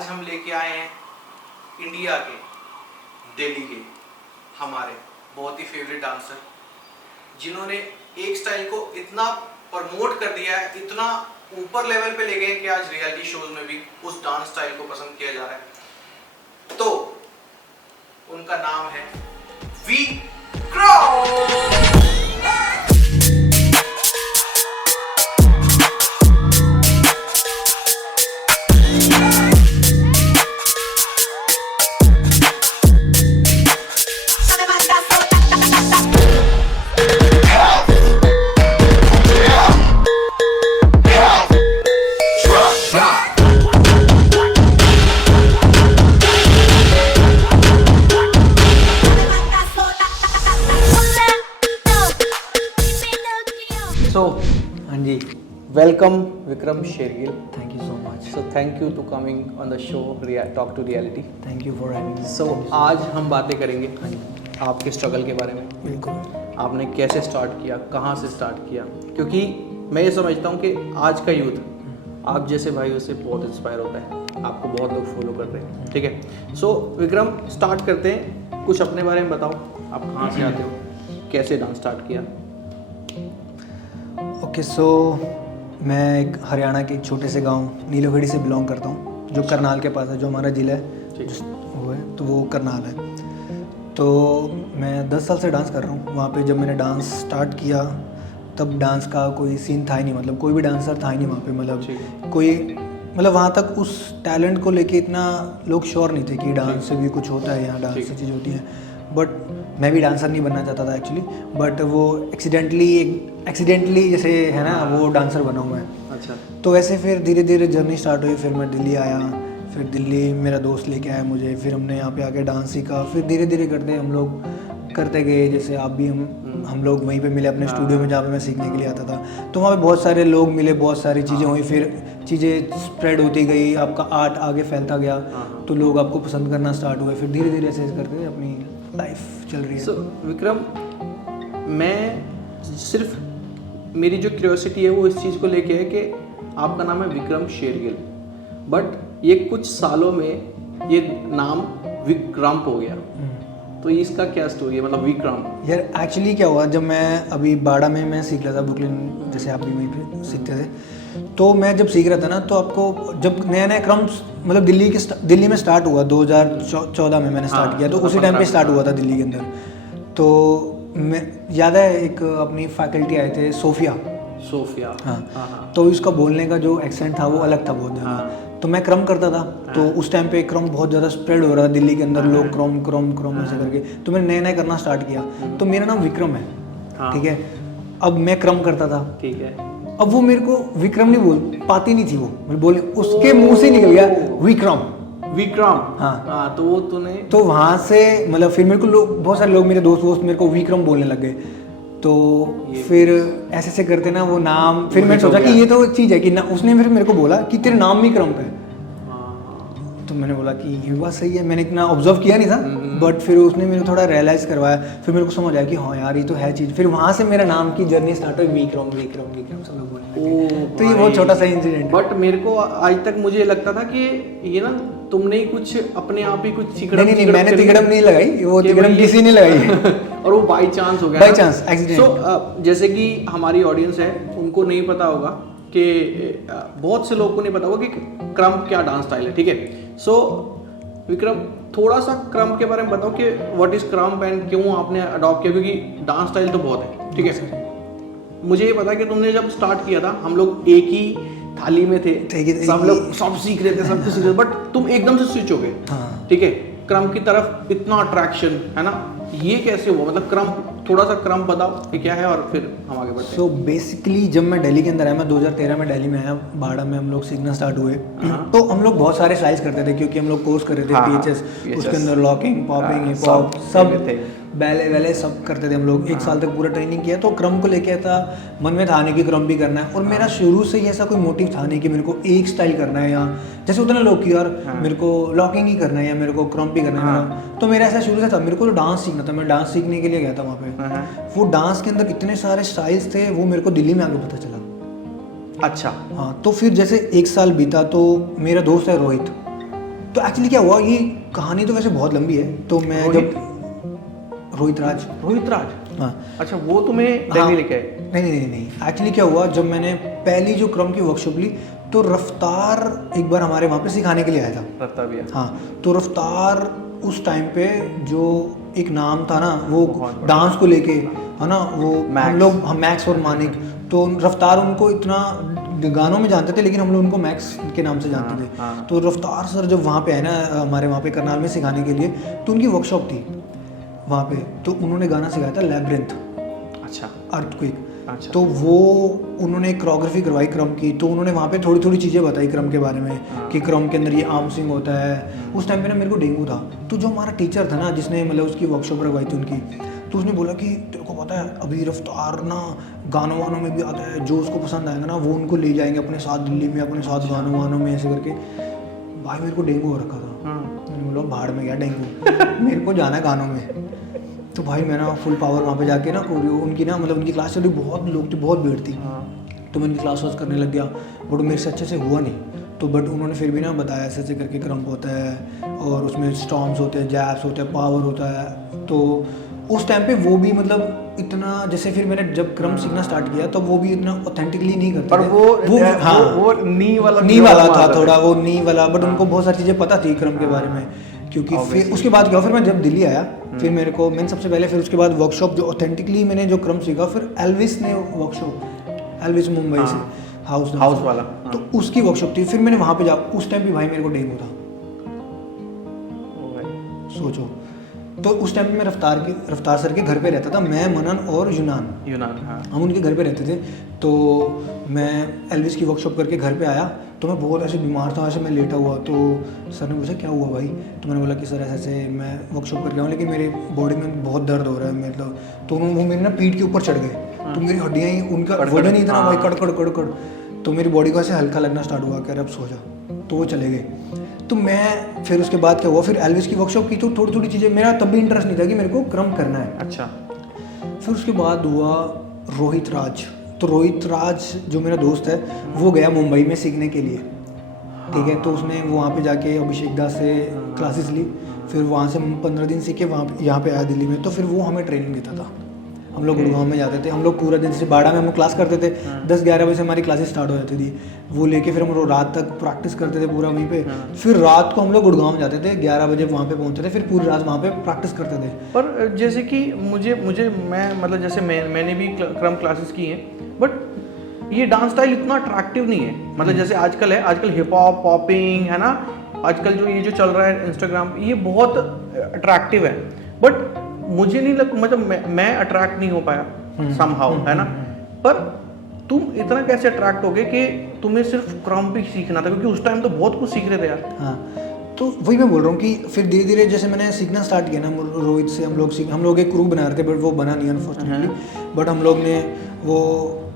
आज हम लेके आए हैं इंडिया के, दिल्ली के हमारे बहुत ही फेवरेट डांसर, जिन्होंने एक स्टाइल को इतना प्रमोट कर दिया है, इतना ऊपर लेवल पे ले गए कि आज रियलिटी शोज में भी उस डांस स्टाइल को पसंद किया जा रहा है। तो उनका नाम है विक्रम। हाँ जी, welcome Vikram Shergill. Thank you so much. So thank you to coming on the show Talk to Reality। Thank you for having me. So आज हम बातें करेंगे आपके स्ट्रगल के बारे में। बिल्कुल। आपने कैसे स्टार्ट किया, कहाँ से स्टार्ट किया, क्योंकि मैं ये समझता हूँ कि आज का यूथ आप जैसे भाइयों से बहुत इंस्पायर होता है, आपको बहुत लोग फॉलो कर रहे हैं, ठीक है। सो विक्रम, स्टार्ट करते हैं, कुछ अपने बारे में बताओ, आप कहाँ से आते हो, कैसे डांस स्टार्ट किया। ओके, सो मैं एक हरियाणा के एक छोटे से गांव नीलोखेड़ी से बिलोंग करता हूँ, जो करनाल के पास है, जो हमारा ज़िला है वो है, तो वो करनाल है। तो मैं 10 साल से डांस कर रहा हूँ। वहाँ पे जब मैंने डांस स्टार्ट किया तब डांस का कोई सीन था ही नहीं, मतलब कोई भी डांसर था ही नहीं वहाँ पे, मतलब कोई, मतलब वहाँ तक उस टैलेंट को लेके इतना लोग श्योर नहीं थे कि डांस से भी कुछ होता है, यहाँ डांस से चीज़ होती है। बट मैं भी डांसर नहीं बनना चाहता था एक्चुअली, बट वो एक्सीडेंटली जैसे है ना, वो डांसर बना हुआ है। अच्छा। तो वैसे फिर धीरे धीरे जर्नी स्टार्ट हुई। फिर मैं दिल्ली आया, फिर दिल्ली मेरा दोस्त लेके आया मुझे, फिर हमने यहाँ पे आके डांस सीखा। फिर धीरे धीरे करते हम लोग करते गए, जैसे आप भी हम लोग वहीं पे मिले अपने स्टूडियो में, जहाँ पे मैं सीखने के लिए आता था। तो वहाँ पे बहुत सारे लोग मिले, बहुत सारी चीज़ें हुई, फिर चीज़ें स्प्रेड होती गई, आपका आर्ट आगे फैलता गया, तो लोग आपको पसंद करना स्टार्ट हुए। फिर धीरे धीरे ऐसे करके अपनी लाइफ चल रही है। सो विक्रम, मैं सिर्फ, मेरी जो क्यूरियोसिटी है वो इस चीज़ को लेके है कि आपका नाम है विक्रम शेरगिल, बट ये कुछ सालों में ये नाम विक्रम्प हो गया, तो इसका क्या स्टोरी है, मतलब विक्रम? यार एक्चुअली क्या हुआ, जब मैं अभी बाड़ा में मैं सीख रहा था, ब्रुकलिन, जैसे आप भी वहीं पे सीखते थे, तो मैं जब सीख रहा था ना, तो आपको जब नया नया क्रम, मतलब दिल्ली में स्टार्ट हुआ 2014 में मैंने स्टार्ट किया, तो उसी टाइम पे स्टार्ट हुआ था दिल्ली के अंदर। तो मैं याद है, एक अपनी फैकल्टी आए थे, सोफिया। हाँ। तो उसका बोलने का जो एक्सेंट था वो अलग था बहुत ज़्यादा। तो मैं क्रम करता था, तो उस टाइम पे क्रम बहुत ज़्यादा स्प्रेड हो रहा था दिल्ली के अंदर, लोग क्रम ऐसे करके, तो मैंने नया नया करना स्टार्ट किया। तो मेरा नाम विक्रम है, ठीक है। अब मैं क्रम करता था, ठीक है। अब वो मेरे को विक्रम नहीं बोल पाती नहीं थी, वो बोले, उसके मुंह से निकल गया विक्रम। हाँ। तो वो तूने, तो वहाँ से मतलब फिर मेरे को बहुत सारे लोग, मेरे दोस्त मेरे को विक्रम बोलने लग गए। तो फिर ऐसे करते ना वो नाम, फिर मैंने सोचा कि ये तो चीज़ है कि ना, उसने फिर मेरे को बोला कि तेरे नाम भी क्रम है। तो मैंने बोला कि ये बात सही है, मैंने इतना ऑब्जर्व किया नहीं था, बट फिर उसने मेरे को थोड़ा रियलाइज़ करवाया, फिर मेरे को समझ आया कि हाँ यार ये तो है चीज़। फिर वहाँ से मेरा नाम की जर्नी स्टार्ट हुई, विक्रम सब लोग बोलने लगे। तो ये बहुत छोटा सा इंसिडेंट। बट मेरे को आज तक मुझे लगता था कि ये ना तुमने ही कुछ अपने आप ही कुछ नहीं, मैंने तिकड़म नहीं लगाई, वो तिकड़म किसी ने लगाई और वो बाई चांस हो गया, बाई चांस एक्सीडेंट। सो जैसे कि हमारी ऑडियंस है, उनको नहीं पता होगा कि बहुत से लोगों को नहीं पता होगा कि क्रम्प क्या डांस स्टाइल है, ठीक है। सो विक्रम, थोड़ा सा क्रम्प के बारे में बताओ कि व्हाट इज क्रम्प एंड क्यों आपने अडॉप्ट किया, क्योंकि डांस स्टाइल तो बहुत है, ठीक है। मुझे ये पता है कि तुमने जब स्टार्ट किया था, हम लोग एक ही थाली में थे, सब लोग सब सीख रहे थे, सब कुछ सीख रहे थे, बट तुम एकदम से स्विच हो गए, ठीक है, क्रम्प की तरफ इतना अट्रैक्शन है ना, ये कैसे हुआ? मतलब क्रम्प, थोड़ा सा क्रम्प बताओ कि क्या है, और फिर हम आगे बढ़ते हैं। सो बेसिकली जब मैं दिल्ली के अंदर आया, मैं 2013 में दिल्ली में आया, बाड़ा में हम लोग सीखना स्टार्ट हुए। तो हम लोग बहुत सारे स्टाइल्स करते थे, क्योंकि हम लोग कोर्स कर रहे थे, PHS, उसके अंदर लॉकिंग, पॉपिंग, हिप हॉप, सब बैले वैले सब करते थे हम लोग। एक साल तक पूरा ट्रेनिंग किया। तो क्रम को लेके था, मन में था नहीं कि क्रम भी करना है, और मेरा शुरू से ही ऐसा कोई मोटिव था नहीं कि मेरे को एक स्टाइल करना है, या जैसे उतने लोग कि यार मेरे को लॉकिंग ही करना है या मेरे को क्रम भी करना है। तो मेरा ऐसा शुरू से था, मेरे को तो डांस सीखना था, मैं डांस सीखने के लिए गया था वहाँ पे। वो डांस के अंदर इतने सारे स्टाइल्स थे, वो मेरे को दिल्ली में आके पता चला। अच्छा, हाँ। तो फिर जैसे एक साल बीता, तो मेरा दोस्त है रोहित, तो एक्चुअली क्या हुआ, ये कहानी तो वैसे बहुत लंबी है। तो मैं रोहित? जब रोहित राज, हाँ, अच्छा, वो तुम्हें दिल्ली लेके आए? नहीं, एक्चुअली क्या हुआ, जब मैंने पहली जो क्रम की वर्कशॉप ली तो रफ्तार एक बार हमारे वहाँ पे सिखाने के लिए आया था। रफ्तार भी है? हाँ, तो रफ्तार उस टाइम पे जो एक नाम था ना वो डांस को लेके, है ना, वो हम मैक्स और मानिक, तो रफ्तार उनको इतना गानों में जानते थे लेकिन हम लोग उनको मैक्स के नाम से जानते थे। तो रफ्तार सर जब वहाँ पे आए ना हमारे वहाँ पे करनाल में सिखाने के लिए, तो उनकी वर्कशॉप थी वहाँ पे, तो उन्होंने गाना सिखाया था लैब्रिंथ। अच्छा। अर्थक्वेक। अच्छा। तो वो उन्होंने कोरियोग्राफी करवाई क्रम की, तो उन्होंने वहाँ पे थोड़ी थोड़ी चीज़ें बताई क्रम के बारे में कि क्रम के अंदर ये आर्म स्विंग होता है। उस टाइम पे ना मेरे को डेंगू था, तो जो हमारा टीचर था ना जिसने मतलब उसकी वर्कशॉप रखवाई थी उनकी, तो उसने बोला कि तेरे को पता है अभी रफ्तार ना गानों वानों में भी आता है, जो उसको पसंद आएगा ना वो उनको ले जाएंगे अपने साथ दिल्ली में, अपने साथ गानों वानों में, ऐसे करके। भाई मेरे को डेंगू हो रखा था, मैंने बोला भाड़ में गया डेंगू, मेरे को जाना है गानों में। तो भाई मैं ना फुल पावर वहाँ पे जाके ना उनकी ना मतलब उनकी क्लास चली, बहुत लोग थे, बहुत भीड़ थी। तो मैं उनकी क्लास वास करने लग गया, बट मेरे से अच्छे से हुआ नहीं। तो बट उन्होंने फिर भी ना बताया ऐसे ऐसे करके क्रम्प होता है और उसमें स्टॉर्म्स होते हैं, जैब्स होते हैं, पावर होता है। तो उस टाइम पे वो भी मतलब इतना, जैसे फिर मैंने जब क्रम सीखना स्टार्ट किया तो वो भी इतना ऑथेंटिकली नहीं करते पर वो नी वाला था थोड़ा, वो नी वाला, बट उनको बहुत सारी चीज़ें पता थी क्रम के बारे में। क्योंकि फिर उसके बाद क्या, फिर मैं जब दिल्ली आया फिर मैंने सबसे पहले फिर उसके बाद वर्कशॉप जो ऑथेंटिकली मैंने जो क्रम सीखा, फिर एल्विस ने वर्कशॉप, एल्विस मुंबई से हाउस वाला, तो उसकी वर्कशॉप थी। फिर मैंने वहाँ पे उस टाइम भी भाई मेरे को डेंगू था, सोचो। तो उस टाइम पे मैं रफ्तार सर के घर पे रहता था, मैं, मनन और यूनान, हाँ। हम उनके घर पे रहते थे। तो मैं एल्विस की वर्कशॉप करके घर पे आया, तो मैं बहुत ऐसे बीमार था, ऐसे मैं लेटा हुआ। तो सर ने पूछा क्या हुआ भाई, तो मैंने बोला कि सर ऐसे ऐसे मैं वर्कशॉप करके आऊँ लेकिन मेरे बॉडी में बहुत दर्द हो रहा है मतलब। तो वो मेरी ना पीठ के ऊपर चढ़ गए, तो मेरी हड्डियाँ ही, उनका वजन ही इतना भाई कड़, तो मेरी बॉडी को ऐसे हल्का लगना स्टार्ट हुआ, कह रहे अब सो जा, तो वो चले गए। तो मैं फिर उसके बाद क्या हुआ, फिर एल्विस की वर्कशॉप की, तो थोड़ी थोड़ी चीज़ें, मेरा तब भी इंटरेस्ट नहीं था कि मेरे को क्रम करना है। अच्छा। फिर उसके बाद हुआ रोहित राज। तो रोहित राज जो मेरा दोस्त है वो गया मुंबई में सीखने के लिए, ठीक है। तो उसने वहाँ पे जाके अभिषेक दास से क्लासेस ली, फिर वहाँ से 15 दिन सीखे, वहाँ यहाँ पे आया दिल्ली में। तो फिर वो हमें ट्रेनिंग देता था, हम लोग गुड़गांव में जाते थे, हम लोग पूरा दिन से बाड़ा में हम लोग क्लास करते थे, 10-11 बजे से हमारी क्लासेस स्टार्ट हो जाती थी। वो लेके फिर हम लोग रात तक प्रैक्टिस करते थे पूरा वहीं पे। फिर रात को हम लोग गुड़गांव जाते थे, 11 बजे वहाँ पे पहुँचते थे, फिर पूरी रात वहाँ पे प्रैक्टिस करते थे। पर जैसे कि मैं मतलब जैसे मैंने भी क्रम क्लासेस की हैं, बट ये डांस स्टाइल इतना अट्रैक्टिव नहीं है। मतलब जैसे आजकल है, आजकल हिप हॉप, पॉपिंग है ना, आजकल जो चल रहा है इंस्टाग्राम, ये बहुत अट्रैक्टिव है, बट मुझे नहीं मतलब मैं अट्रैक्ट नहीं हो पाया समहाउ, है ना। पर तुम इतना कैसे अट्रैक्ट हो गए कि तुम्हें सिर्फ क्रम भी सीखना था, क्योंकि उस टाइम तो बहुत कुछ सीख रहे थे यार। हाँ, तो वही मैं बोल रहा हूँ कि फिर धीरे धीरे जैसे मैंने सीखना स्टार्ट किया ना, रोहित से हम लोग एक ग्रुप बना रहे थे, बट वो बना नहीं अनफॉर्चुनेटली। बट हम लोग ने वो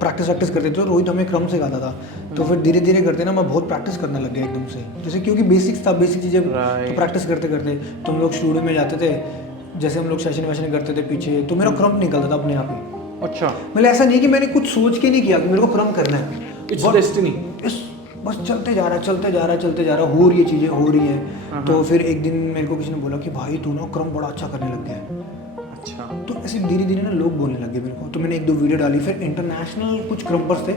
प्रैक्टिस वैक्टिस करते थे, तो रोहित हमें क्रम सिखाता था। तो फिर धीरे धीरे करते ना मैं बहुत प्रैक्टिस करने लग गया एकदम से, जैसे क्योंकि बेसिक्स था, बेसिक चीज़ें तो प्रैक्टिस करते करते तो हम लोग स्टूडियो में जाते थे, जैसे हम लोग सेशन वेशन करते थे पीछे, तो मेरा क्रम निकलता था अपने आप ही। अच्छा, मतलब ऐसा नहीं कि मैंने कुछ सोच के नहीं किया कि मेरे को क्रम करना है, इट्स डेस्टिनी, बस चलते जा रहा, हो रही है चीज़ें, हो रही हैं। तो फिर एक दिन मेरे को किसी ने बोला कि भाई तू ना क्रम बड़ा अच्छा करने लग गया है। अच्छा। तो ऐसे धीरे धीरे ना लोग बोलने लगे मेरे को, तो मैंने 1-2 वीडियो डाली, फिर इंटरनेशनल कुछ क्रम्पर्स थे,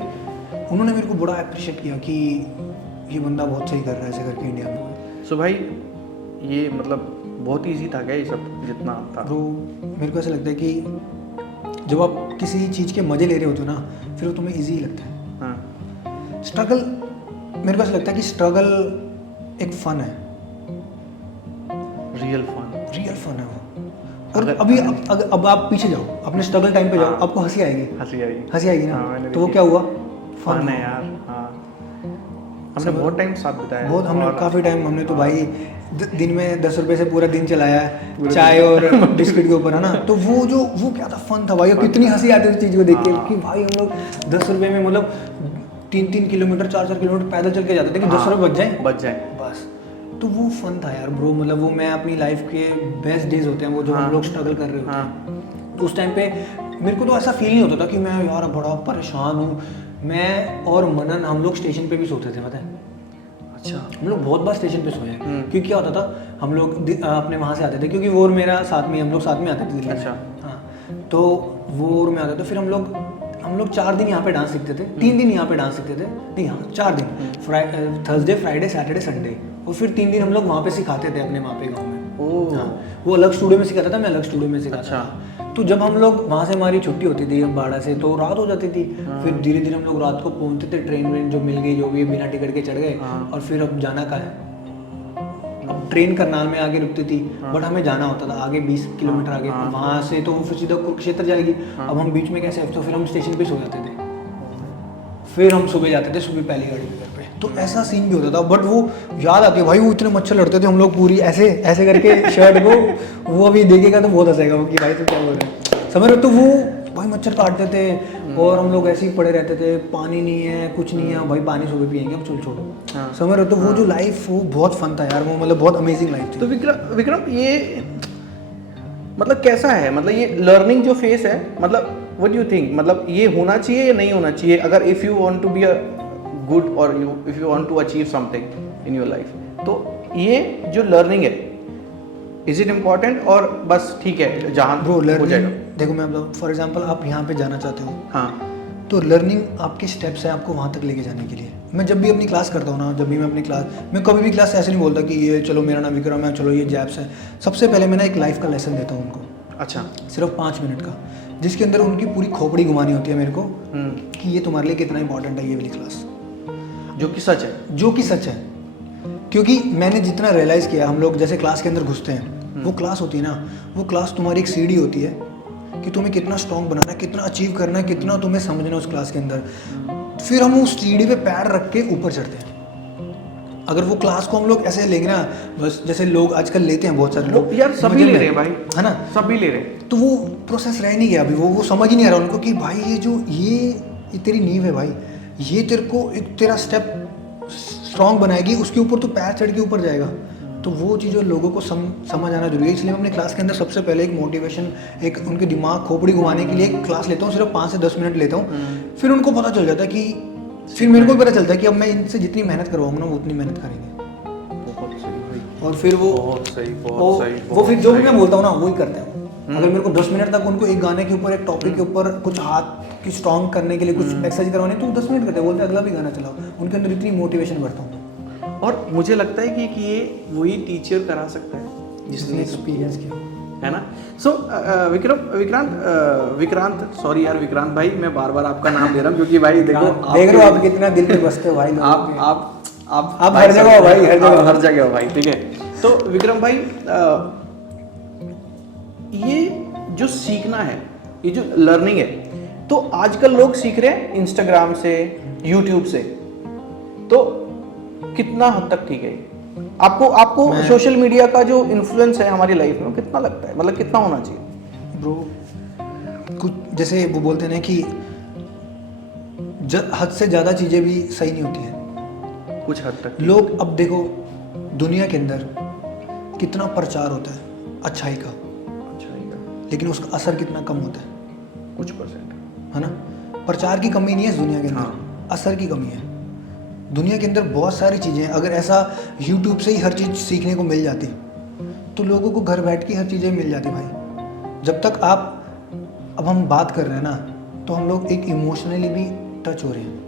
उन्होंने मेरे को बड़ा अप्रिशिएट किया कि ये बंदा बहुत सही कर रहा है ऐसे करके इंडिया में। सो भाई ये मतलब बहुत ईजी था क्या ये सब जितना था? तो मेरे को ऐसा लगता है कि जब आप किसी चीज़ के मज़े ले रहे होते हो ना, फिर वो तुम्हें ईजी लगता है। हाँ। स्ट्रगल, मेरे को ऐसा लगता है कि स्ट्रगल एक फ़न है, रियल फन है वो। और अभी अब आप पीछे जाओ, अपने स्ट्रगल टाइम पे जाओ, आपको हंसी आएगी ना। हाँ, तो वो क्या हुआ, फन है यार। हाँ, हमने बहुत टाइम साथ बिताया, बहुत, हमने काफ़ी टाइम, हमने तो भाई दिन में 10 रुपये से पूरा दिन चलाया है, चाय और बिस्किट के ऊपर, है ना। तो वो क्या था, फन था भाई, और कितनी हंसी आती थी उस चीज़ को देख के कि भाई हम लोग 10 रुपये में मतलब 3-3 किलोमीटर 4-4 किलोमीटर पैदल चल के जाते थे कि 10 रुपये बच जाए बस। तो वो फन था यार ब्रो, मतलब वो मैं अपनी लाइफ के बेस्ट डेज होते हैं वो, जो हम लोग स्ट्रगल कर रहे होते हैं। तो उस टाइम पे मेरे को तो ऐसा फील नहीं होता था कि मैं यार बड़ा परेशान हूँ। मैं और मनन हम लोग स्टेशन पे भी सोते थे, पता है। अच्छा। हम लोग बहुत बार स्टेशन पे सोए हैं, क्योंकि क्या होता था हम लोग अपने वहाँ से आते थे, क्योंकि वो और मेरा साथ में, हम लोग साथ में आते थे दिल्ली में। अच्छा। हाँ, तो वो और मैं आता था, फिर हम लोग 4 दिन यहाँ पे डांस सीखते थे, 3 दिन यहाँ पे डांस सीखते थे, नहीं हाँ 4 दिन, थर्सडे फ्राइडे सैटरडे संडे, और फिर 3 दिन हम लोग वहाँ पे सिखाते थे अपने वहाँ पे गाँव में। ओह। हाँ, वो अलग स्टूडियो में सिखाता था, मैं अलग स्टूडियो में सिखाता अच्छा। था। तो जब हम लोग वहाँ से, हमारी छुट्टी होती थी बाड़ा से, तो रात हो जाती थी। फिर धीरे धीरे हम लोग रात को पहुँचते थे, ट्रेन व्रेन जो मिल गई, जो भी बिना टिकट के चढ़ गए, और फिर अब जाना कहाँ है। अब ट्रेन करनाल में आगे रुकती थी, बट हमें जाना होता था आगे 20 किलोमीटर आगे, वहाँ से तो वो फिर सीधा कुरुक्षेत्र जाएगी। अब हम बीच में कैसे, तो फिर हम स्टेशन पे सो जाते थे, फिर हम सुबह जाते थे, सुबह पहली गाड़ी में घर पे। तो ऐसा सीन भी होता था, बट वो याद आती है भाई, वो इतने मच्छर लड़ते थे हम लोग, पूरी ऐसे ऐसे करके शर्ट को, वो अभी देखेगा तो बहुत हंसेगा वो कि भाई तो क्या बोल रहे हैं, समझ रहे हो। तो वो भाई मच्छर काटते थे, और हम लोग ऐसे ही पड़े रहते थे, पानी नहीं है कुछ नहीं है, भाई पानी सुबह पियेंगे अब, चल छोड़ो, समझ रहे हो। तो वो जो लाइफ, वो बहुत फन था यार, वो मतलब बहुत अमेजिंग लाइफ थी। तो विक्रम ये मतलब कैसा है, मतलब ये लर्निंग जो फेस है, मतलब व्हाट डू यू थिंक, मतलब ये होना चाहिए या नहीं होना चाहिए, अगर if you want to be a good और if you want to achieve something in your life, तो ये जो लर्निंग है, इज इट इम्पोर्टेंट और बस ठीक है जहाँ ब्रो हो जाएगा। लर्निंग, देखो मैं बताऊँ, फॉर एग्जांपल आप यहाँ पे जाना चाहते हो, हाँ, तो लर्निंग आपके स्टेप्स है आपको वहाँ तक लेके जाने के लिए। मैं जब भी अपनी क्लास करता हूँ ना, जब भी मैं अपनी क्लास, मैं कभी भी क्लास ऐसे नहीं बोलता कि ये चलो मेरा नाम विक्रम है, चलो ये जैप्स है। सबसे पहले मैं ना एक लाइफ का लेसन देता हूँ उनको, अच्छा, सिर्फ 5 मिनट का, जिसके अंदर उनकी पूरी खोपड़ी घुमानी होती है मेरे को, कि ये तुम्हारे लिए कितना इंपॉर्टेंट है ये वाली क्लास, जो कि सच है, जो कि सच है। क्योंकि मैंने जितना रियलाइज़ किया, हम लोग जैसे क्लास के अंदर घुसते हैं, वो क्लास होती है ना, वो क्लास तुम्हारी एक सीढ़ी होती है कि तुम्हें कितना स्ट्रॉन्ग बनाना है, कितना अचीव करना है, कितना तुम्हें समझना है उस क्लास के अंदर। फिर हम उस सीढ़ी पे पैर रख के ऊपर चढ़ते हैं। अगर वो क्लास को हम लोग ऐसे लेंगे ना, बस जैसे लोग आजकल लेते हैं बहुत सारे लोग, यार सभी ले रहे हैं भाई, है ना, सभी ले रहे हैं, तो वो प्रोसेस रह नहीं गया अभी, वो समझ ही नहीं आ रहा उनको कि भाई ये जो ये तेरी नींव है भाई, ये तेरे को एक तेरा स्टेप स्ट्रॉन्ग बनाएगी, उसके ऊपर तो पैर चढ़ के ऊपर जाएगा। तो वो चीज़ें लोगों को समझ आना जरूरी है। इसलिए मैं अपने क्लास के अंदर सबसे पहले एक मोटिवेशन, एक उनके दिमाग खोपड़ी घुमाने के लिए एक क्लास लेता हूँ, सिर्फ 5 से 10 मिनट लेता हूँ। फिर उनको पता चल जाता है कि, फिर मेरे को भी पता चलता है कि अब मैं इनसे जितनी मेहनत करवाऊंगा ना, वो उतनी मेहनत करेंगे। बहुत सही, और फिर वो बहुत सही, वो फिर जो भी मैं बोलता हूँ ना वही करते हैं। अगर मेरे को 10 मिनट तक उनको एक गाने के ऊपर, एक टॉपिक के ऊपर कुछ हाथ की स्ट्रॉन्ग करने के लिए कुछ एक्सरसाइज करवाने, तो 10 मिनट करते हैं, बोलते अगला भी गाना चलाओ। उनके अंदर इतनी मोटिवेशन भरता हूँ। और मुझे लगता है कि ये वही टीचर करा सकता है जिसने एक्सपीरियंस किया, है ना। सो विक्रांत, सॉरी यार विक्रांत भाई, मैं बार बार आपका नाम ले रहा हूँ, क्योंकि भाई देखो देख रहे हो आप कितना दिल में बसते हो भाई लोगों के। आप हर जगह हो भाई, हर जगह हो भाई, ठीक है। तो विक्रम भाई, ये जो सीखना है, ये जो लर्निंग है, तो आजकल लोग सीख रहे हैं इंस्टाग्राम से, यूट्यूब से, तो कितना हद तक ठीक है? आपको सोशल मीडिया का जो इन्फ्लुएंस है हमारी लाइफ में, कितना लगता है, मतलब कितना होना चाहिए? ब्रो कुछ जैसे वो बोलते हैं ना कि हद से ज़्यादा चीज़ें भी सही नहीं होती हैं कुछ हद तक। लोग, अब देखो दुनिया के अंदर कितना प्रचार होता है अच्छाई का, लेकिन उसका असर कितना कम होता है, कुछ परसेंट, है ना। प्रचार की कमी नहीं है इस दुनिया के अंदर, असर की कमी है। दुनिया के अंदर बहुत सारी चीज़ें हैं, अगर ऐसा यूट्यूब से ही हर चीज़ सीखने को मिल जाती तो लोगों को घर बैठ के हर चीज़ें मिल जाती भाई। जब तक अब हम बात कर रहे हैं ना, तो हम लोग एक इमोशनली भी टच हो रहे हैं,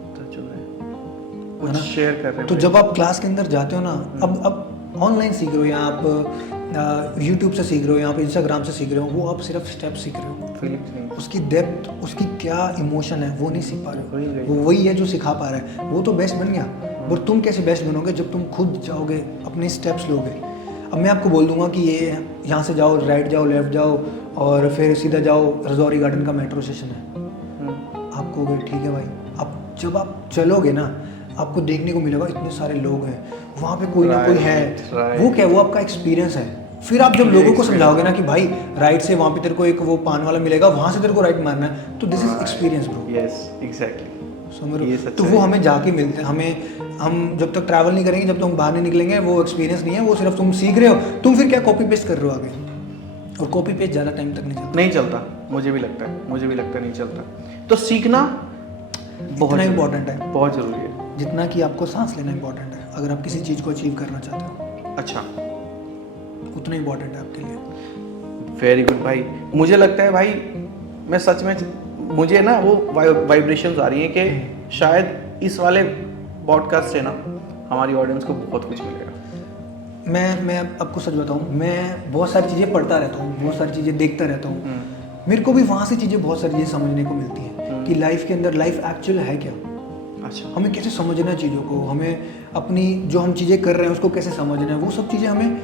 कुछ शेयर कर रहे हैं। तो जब आप क्लास के अंदर जाते हो ना, अब ऑनलाइन सीख रहे हो या आप यूट्यूब से सीख रहे हो या आप इंस्टाग्राम से सीख रहे हो, वो आप सिर्फ स्टेप सीख रहे हो, फीलिंग्स नहीं, उसकी डेप्थ, उसकी क्या इमोशन है वो नहीं सीख पा रहे वही हो। वो वही है जो सिखा पा रहा है, वो तो बेस्ट बन गया। और तुम कैसे बेस्ट बनोगे जब तुम खुद जाओगे, अपने स्टेप्स लोगे। अब मैं आपको बोल दूंगा कि ये यहाँ से जाओ, राइट जाओ, लेफ्ट जाओ, और फिर सीधा जाओ, रजौरी गार्डन का मेट्रो स्टेशन है। आप कहोगे ठीक है भाई। अब जब आप चलोगे ना, आपको देखने को मिलेगा इतने सारे लोग हैं वहाँ पे, कोई ना कोई है। वो क्या, वो आपका एक्सपीरियंस है। फिर आप जब लोगों को समझाओगे ना कि भाई राइट से वहाँ पे तेरे को एक वो पान वाला मिलेगा, वहाँ से तेरे को राइट मारना है, तो this is experience bro. Yes exactly, समझ रहे हो। तो वो हमें जाके मिलते हैं, हम जब तक ट्रैवल नहीं करेंगे, जब तक हम बाहर नहीं निकलेंगे, वो एक्सपीरियंस नहीं है, वो सिर्फ तुम सीख रहे हो। तुम फिर क्या कॉपी पेस्ट कर रहे हो आगे, और कॉपी पेस्ट ज़्यादा टाइम तक नहीं चलता। मुझे भी लगता है नहीं चलता। तो सीखना बहुत इतना इम्पोर्टेंट है, बहुत जरूरी है, जितना कि आपको सांस लेना इम्पोर्टेंट है। अगर आप किसी चीज़ को अचीव करना चाहते हो, अच्छा, उतना इम्पोर्टेंट है आपके लिए। वेरी गुड भाई। मुझे लगता है भाई, मैं सच में, मुझे ना वो वाइब्रेशंस आ रही हैं कि शायद इस वाले पॉडकास्ट से ना हमारी ऑडियंस को बहुत कुछ मिलेगा। मैं आपको सच बताऊँ, मैं बहुत सारी चीज़ें पढ़ता रहता हूँ, बहुत सारी चीज़ें देखता रहता हूँ, मेरे को भी वहाँ से चीज़ें, बहुत सारी चीज़ें समझने को मिलती हैं कि लाइफ के अंदर लाइफ एक्चुअल है क्या, अच्छा, हमें कैसे समझना है चीज़ों को, हमें अपनी जो हम चीज़ें कर रहे हैं उसको कैसे समझना है, वो सब चीज़ें हमें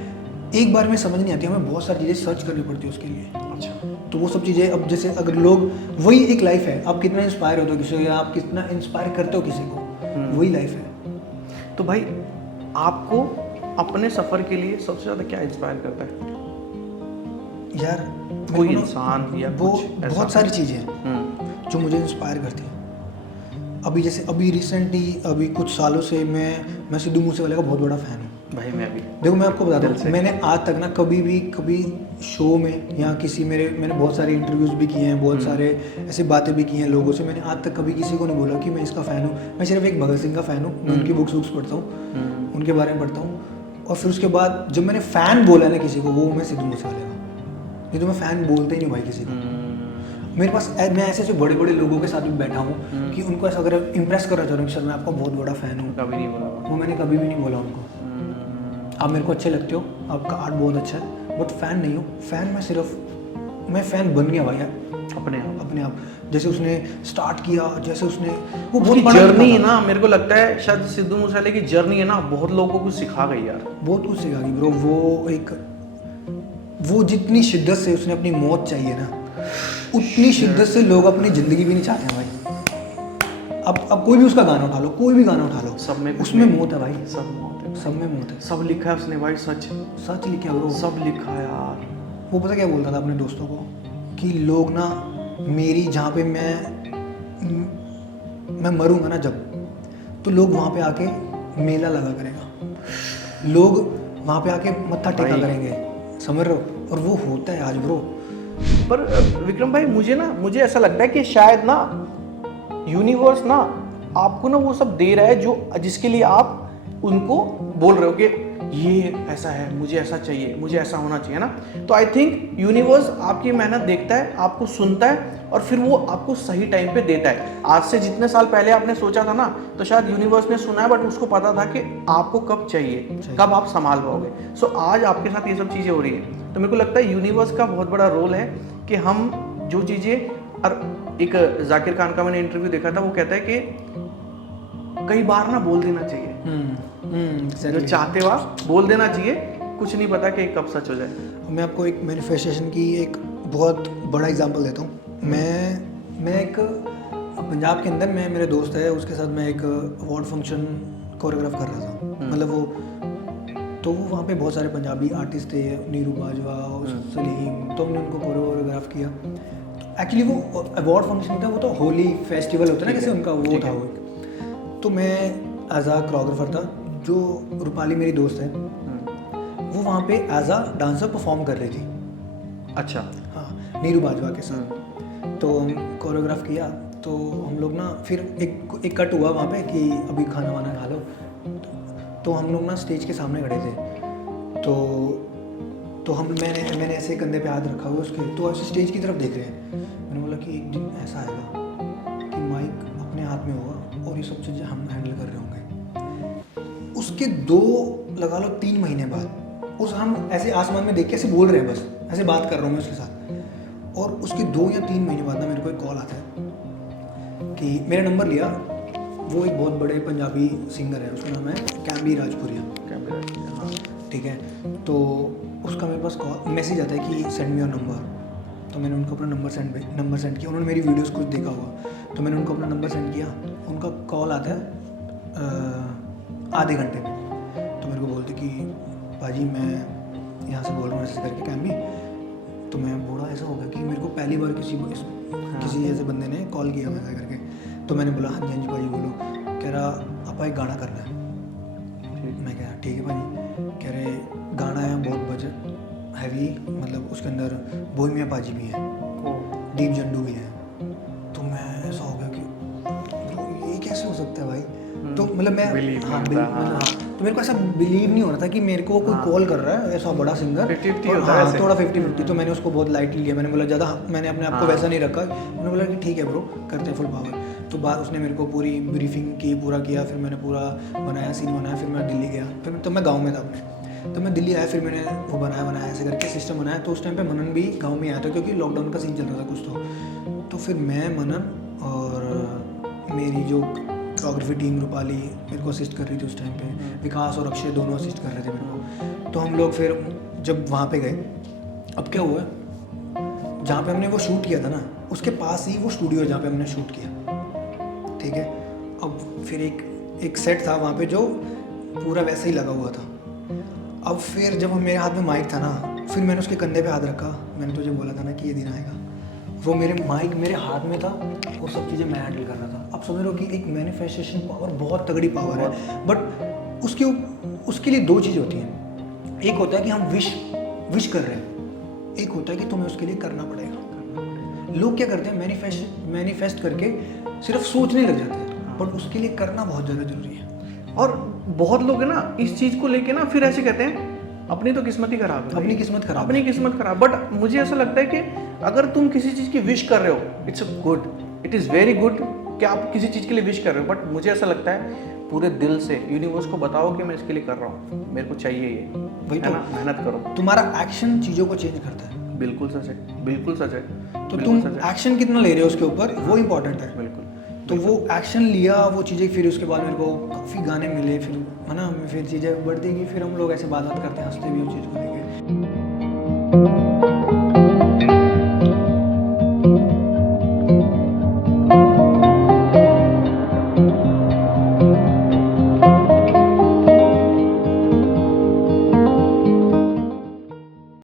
एक बार में समझ नहीं आती, हमें बहुत सारी चीज़ें सर्च करनी पड़ती है उसके लिए। अच्छा, तो वो सब चीज़ें, अब जैसे अगर लोग, वही एक लाइफ है, आप कितना इंस्पायर होते हो किसी को या आप कितना इंस्पायर करते हो किसी को, वही लाइफ है। तो भाई आपको अपने सफ़र के लिए सबसे ज़्यादा क्या इंस्पायर करता है? यार कोई मेरे को ना इंसान या वो कुछ ऐसा? बहुत सारी चीज़ें हैं जो मुझे इंस्पायर करती हैं। अभी जैसे अभी रिसेंटली, अभी कुछ सालों से मैं सिद्धू मूसेवाले का बहुत बड़ा फ़ैन हूँ। भाई मैं भी। देखो मैं आपको बताता दिल हूँ, से। मैंने आज तक ना कभी शो में या किसी मैंने बहुत सारे इंटरव्यूज़ भी किए हैं, बहुत सारे ऐसे बातें भी की हैं लोगों से, मैंने आज तक कभी किसी को नहीं बोला कि मैं इसका फ़ैन हूँ। मैं सिर्फ एक भगत सिंह का फ़ैन हूँ, मैं उनकी बुक्स पढ़ता हूँ, उनके बारे में पढ़ता हूँ, और फिर उसके बाद जब मैंने फ़ैन बोला ना किसी को, वो मैं सिद्धू मूसेवाले का। नहीं तो मैं फ़ैन बोलते ही नहीं भाई किसी को। मेरे पास मैं ऐसे बड़े बड़े लोगों के साथ भी बैठा हूँ कि उनको ऐसा अगर इम्प्रेस करना चाह रहा हूँ सर मैं आपका बहुत बड़ा फ़ैन हूँ, कभी नहीं बोला। वो मैंने कभी भी नहीं बोला उनको। आप मेरे को अच्छे लगते हो, आपका आर्ट बहुत अच्छा है, बट फ़ैन नहीं हूँ। फ़ैन मैं फ़ैन बन गया भाई यार अपने आप। जैसे उसने स्टार्ट किया, जैसे उसने वो बहुत बड़ा जर्नी है था। ना, मेरे को लगता है शायद सिद्धू मूसेवाले की जर्नी है ना, बहुत लोगों को सिखा गई यार, बहुत कुछ सिखा गई ब्रो। वो जितनी शिद्दत से उसने अपनी मौत चाहिए ना, उतनी शिद्दत से लोग अपनी ज़िंदगी भी नहीं चाहते हैं भाई। अब कोई भी उसका गाना उठा लो, कोई भी गाना उठा लो, सब में उसमें मौत है भाई, सब मौत है, सब में मौत है। सब लिखा है उसने भाई, सच सच लिखा है ब्रो, सब लिखा है यार। वो पता क्या बोलता था अपने दोस्तों को कि लोग ना मेरी जहाँ पे मैं मरूंगा ना जब, तो लोग वहाँ पे आके मेला लगा करेगा, लोग वहाँ पे आके मत्था टेका भाई। करेंगे, समझ रहे हो? और वो होता है आज ब्रो। पर विक्रम भाई, मुझे ऐसा लगता है कि शायद ना यूनिवर्स ना आपको ना वो सब दे रहा है जो जिसके लिए आप उनको बोल रहे हो कि ये ऐसा है, मुझे ऐसा चाहिए, मुझे ऐसा होना चाहिए ना। तो आई थिंक यूनिवर्स आपकी मेहनत देखता है, आपको सुनता है, और फिर वो आपको सही टाइम पे देता है। आज से जितने साल पहले आपने सोचा था ना, तो शायद यूनिवर्स ने सुना है, बट उसको पता था कि आपको कब चाहिए, कब आप संभाल पाओगे। सो आज आपके साथ ये सब चीज़ें हो रही है, तो मेरे को लगता है यूनिवर्स का बहुत बड़ा रोल है कि हम जो चीज़ें, और एक जाकिर खान का मैंने इंटरव्यू देखा था, वो कहता है कि कई बार ना बोल देना चाहिए, जो चाहते हो आप बोल देना चाहिए, कुछ नहीं पता कि कब सच हो जाए। मैं आपको एक मैनिफेस्टेशन की एक बहुत बड़ा एग्जांपल देता हूँ। मैं एक पंजाब के अंदर, मेरे दोस्त है, उसके साथ मैं एक अवार्ड फंक्शन कोरियोग्राफ कर रहा था। मतलब वो, तो वो वहाँ पे बहुत सारे पंजाबी आर्टिस्ट थे, नीरू बाजवा, सलीम, तो हमने उनको कोरियोग्राफ किया। एक्चुअली वो अवार्ड फंक्शन था, वो तो होली फेस्टिवल होता है ना, जैसे उनका वो था वो। तो मैं एज आ कोरियोग्राफर था, जो रूपाली मेरी दोस्त है, वो वहाँ पे एज आ डांसर परफॉर्म कर रही थी। अच्छा, हाँ, नीरू बाजवा के साथ। तो हम कोरियोग्राफ किया, तो हम लोग ना फिर एक कट हुआ वहाँ पे कि अभी खाना वाना खा लो। तो हम लोग ना स्टेज के सामने खड़े थे, तो मैंने ऐसे कंधे पे हाथ रखा हुआ उसके, तो ऐसे स्टेज की तरफ देख रहे हैं। मैंने बोला कि एक दिन ऐसा आएगा कि माइक अपने हाथ में होगा और ये सब चीज़ें हम हैंडल कर रहे होंगे। उसके 2 लगा लो 3 महीने बाद हम ऐसे आसमान में देख के ऐसे बोल रहे हैं, बस ऐसे बात कर रहा हूँ मैं उसके साथ, और उसके 2 या 3 महीने बाद ना मेरे को एक कॉल आता है कि मेरा नंबर लिया। वो एक बहुत बड़े पंजाबी सिंगर है, उसका नाम है कैम्बी राजपुरिया। हाँ, ठीक है, तो उसका मेरे पास मैसेज आता है कि सेंड मी योर नंबर। तो मैंने उनको अपना नंबर सेंड किया। उन्होंने मेरी वीडियोस कुछ देखा हुआ, तो मैंने उनको अपना नंबर सेंड किया। उनका कॉल आता है आधे घंटे में। तो मेरे को बोलते कि पाजी मैं यहाँ से बोल रहा हूँ ऐसे करके कैम्बी। तो मैं बूढ़ा ऐसा हो गया कि मेरे को पहली बार किसी ऐसे बंदे ने कॉल किया वैसा करके। तो मैंने बोला हाँ जी भाजी बोलो। कह रहा आपा एक गाना करना है। मैं कह रहा ठीक है भाजी। कह रहे गाना है बहुत बजट हैवी, मतलब उसके अंदर बोहेमिया पाजी भी है, दीप जंडू भी है। तो मैं ऐसा हो गया कि ये कैसे हो सकता है भाई। तो मतलब मैं Believe हाँ नहीं बिल्कुल था, हाँ। तो मेरे को ऐसा बिलीव नहीं हो रहा था कि मेरे को कोई कॉल कर रहा है ऐसा बड़ा सिंगर। 50-50 और होता है हाँ, ऐसे। थोड़ा 50-50, तो मैंने उसको बहुत लाइटली लिया। मैंने बोला ज़्यादा मैंने अपने आप को वैसा नहीं रखा। मैंने बोला कि ठीक है ब्रो, करते हैं फुल पावर। तो बाद उसने मेरे को पूरी ब्रीफिंग की, पूरा किया, फिर मैंने पूरा बनाया, सीन बनाया, फिर मैं दिल्ली गया। फिर तो मैं गाँव में था अपने, तो मैं दिल्ली आया, फिर मैंने वो बनाया ऐसे करके सिस्टम बनाया। तो उस टाइम पे मनन भी गांव में आया था क्योंकि लॉकडाउन का सीन चल रहा था कुछ। तो फिर मैं, मनन और मेरी जो कोरियोग्राफी टीम रूपाली मेरे को असिस्ट कर रही थी उस टाइम पे, विकास और अक्षय दोनों असिस्ट कर रहे थे मेरे को। तो हम लोग फिर जब वहाँ पे गए, अब क्या हुआ, जहाँ पे हमने वो शूट किया था ना, उसके पास ही वो स्टूडियो है जहाँ पे हमने शूट किया, ठीक है। अब फिर एक सेट था वहाँ पे जो पूरा वैसे ही लगा हुआ था। अब फिर जब मेरे हाथ में माइक था ना, फिर मैंने उसके कंधे पे हाथ रखा। मैंने तुझे बोला था ना कि ये दिन आएगा। वो मेरे माइक मेरे हाथ में था, वो सब चीज़ें मैं हैंडल कर रहा था। अब समझ लो कि एक मैनिफेस्टेशन पावर बहुत तगड़ी पावर है, बट उसके लिए दो चीज़ होती हैं। एक होता है कि हम विश कर रहे हैं, एक होता है कि तुम्हें उसके लिए करना पड़ेगा। लोग क्या करते हैं, मैनिफेस्ट करके सिर्फ सोचने लग जाते हैं, बट उसके लिए करना बहुत ज़्यादा जरूरी है। और बहुत लोग है ना इस चीज को लेके ना फिर ऐसे कहते हैं अपनी तो किस्मत ही खराब है, अपनी किस्मत खराब, अपनी किस्मत खराब। बट मुझे ऐसा लगता है कि अगर तुम किसी चीज की विश कर रहे हो, it's good, it is very good कि आप किसी चीज के लिए विश कर रहे हो। बट मुझे ऐसा लगता है पूरे दिल से यूनिवर्स को बताओ कि मैं इसके लिए कर रहा हूँ, मेरे को चाहिए ये, वही है तो। ना, मेहनत करो। तुम्हारा एक्शन चीज़ों को चेंज करता है। बिल्कुल सच है, बिल्कुल सच है। तो बिल्कुल तुम सच है, एक्शन कितना ले रहे हो उसके ऊपर, वो इम्पोर्टेंट है। बिल्कुल। तो वो एक्शन लिया, वो चीज़ें, फिर उसके बाद मेरे को काफ़ी गाने मिले, फिर है ना, फिर चीज़ें बढ़ती गई, फिर हम लोग ऐसे बात करते हैं, हंसते भी उस चीज़ को लेके।